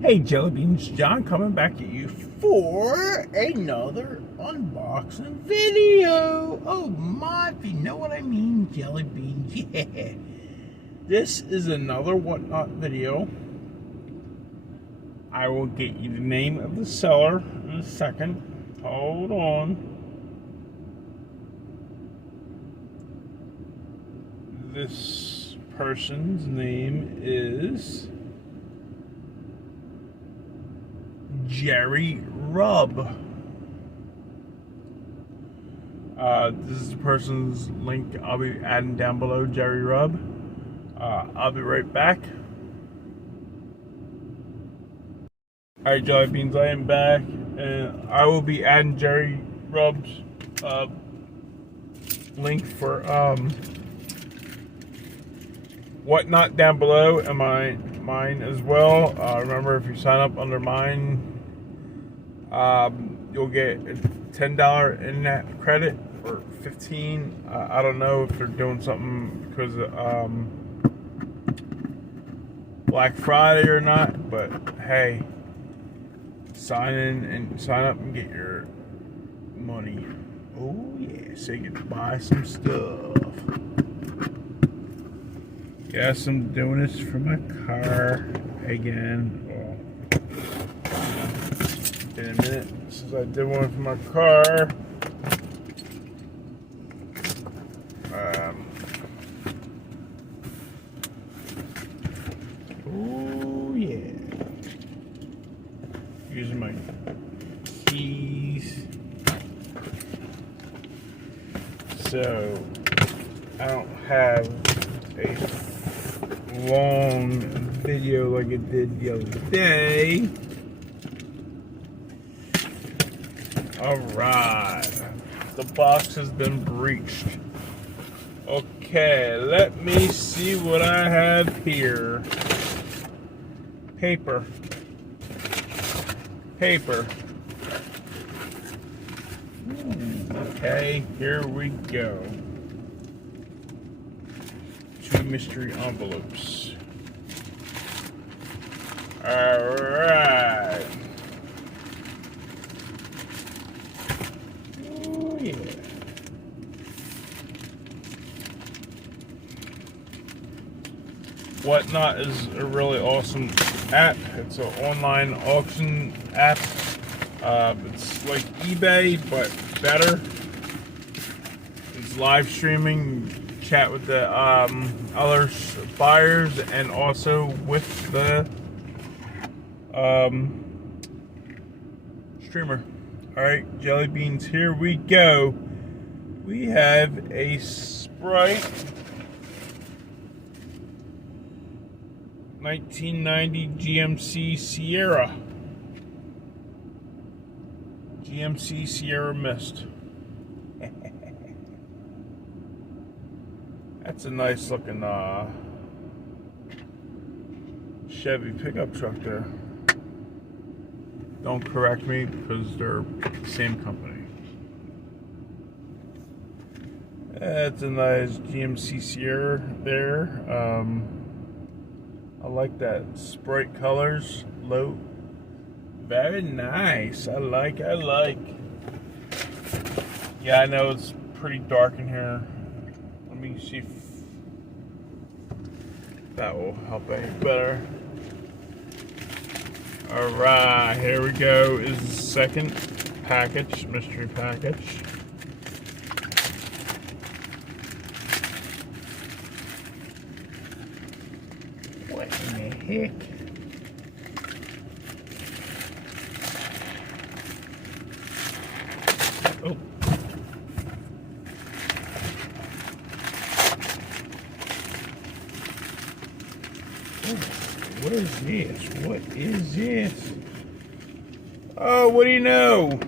Hey Jelly Beans, John coming back at you for another unboxing video. Oh my, if you know what I mean, Jelly Beans, yeah. This is another whatnot video. I will get you the name of the seller in a second. Hold on. This person's name is Jerry Rubb. This is the person's link I'll be adding down below, Jerry Rubb. I'll be right back. Alright, Jelly Beans, I am back, and I will be adding Jerry Rubb's link for whatnot down below, and mine as well. Remember, if you sign up under mine, you'll get a $10 in-app credit or $15. I don't know if they're doing something because Black Friday or not, but hey, sign in and sign up and get your money. Oh yeah, so you get to buy some stuff. Yes, I'm doing this for my car again. It's been a minute since I did one for my car. Oh yeah. Using my keys. So I don't have a long video like it did the other day. Alright, the box has been breached. Okay, let me see what I have here. Paper. Okay, here we go. 2 mystery envelopes. Alright. Oh yeah. Whatnot is a really awesome app. It's an online auction app. It's like eBay, but better. It's live streaming, chat with the other buyers, and also with the streamer. Alright, Jelly Beans, here we go. We have a Sprite 1990 GMC Sierra. GMC Sierra Mist. That's a nice looking Chevy pickup truck there. Don't correct me because they're the same company. That's a nice GMC Sierra there. I like that Sprite colors. Low. Very nice. I like. Yeah, I know it's pretty dark in here. Let me see if that will help any better. Alright, here we go. Is the second package, mystery package. What in the heck? Oh. What is this? What is this? Oh, what do you know?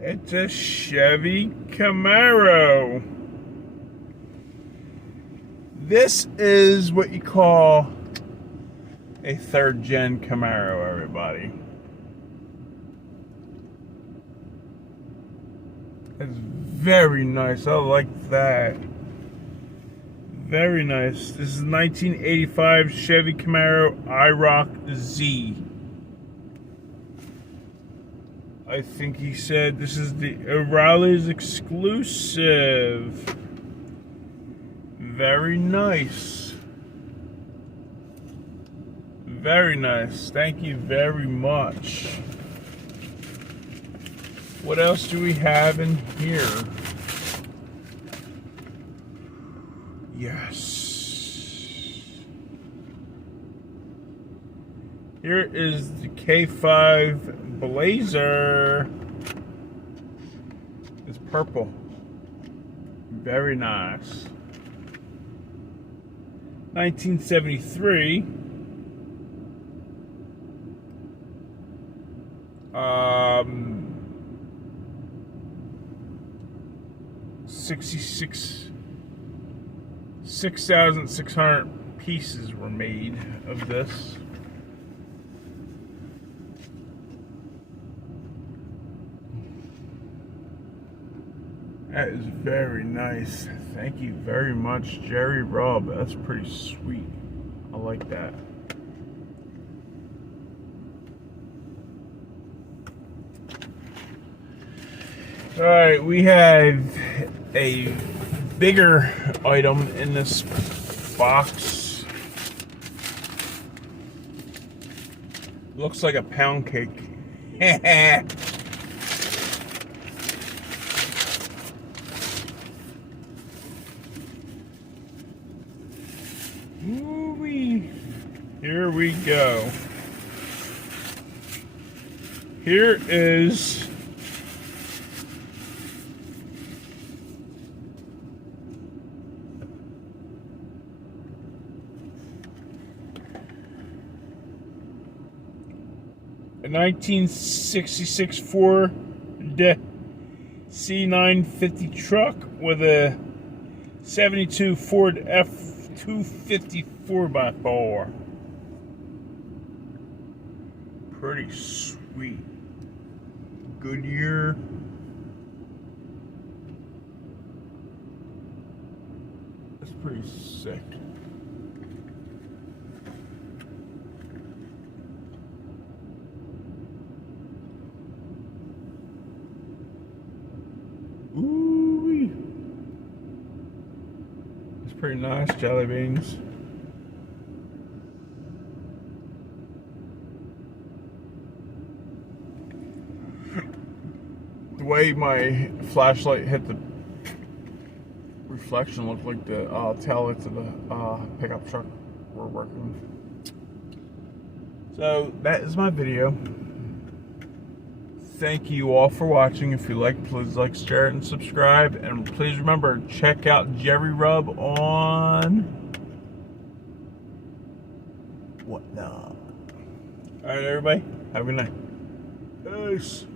It's a Chevy Camaro. This is what you call a third-gen Camaro, everybody. It's very nice. I like that. Very nice. This is 1985 Chevy Camaro IROC Z. I think he said this is the O'Reilly's exclusive. Very nice. Very nice. Thank you very much. What else do we have in here? Yes. Here is the K5 Blazer. It's purple. Very nice. 1973. 6,600 pieces were made of this. That is very nice. Thank you very much, Jerry Robb. That's pretty sweet. I like that. Alright, we have a bigger item in this box. Looks like a pound cake. Ooh-wee. Here we go. Here is a 1966 Ford C950 truck with a 72 Ford F-250 4x4. Pretty sweet. Goodyear. That's pretty sick. Ooh, it's pretty nice. Jelly beans. The way my flashlight hit the reflection looked like the tail lights of the pickup truck were working. So that is my video. Thank you all for watching. If you like, please like, share, and subscribe. And please remember, check out Jerry Robb on whatnot. All right, everybody. Have a good night. Peace.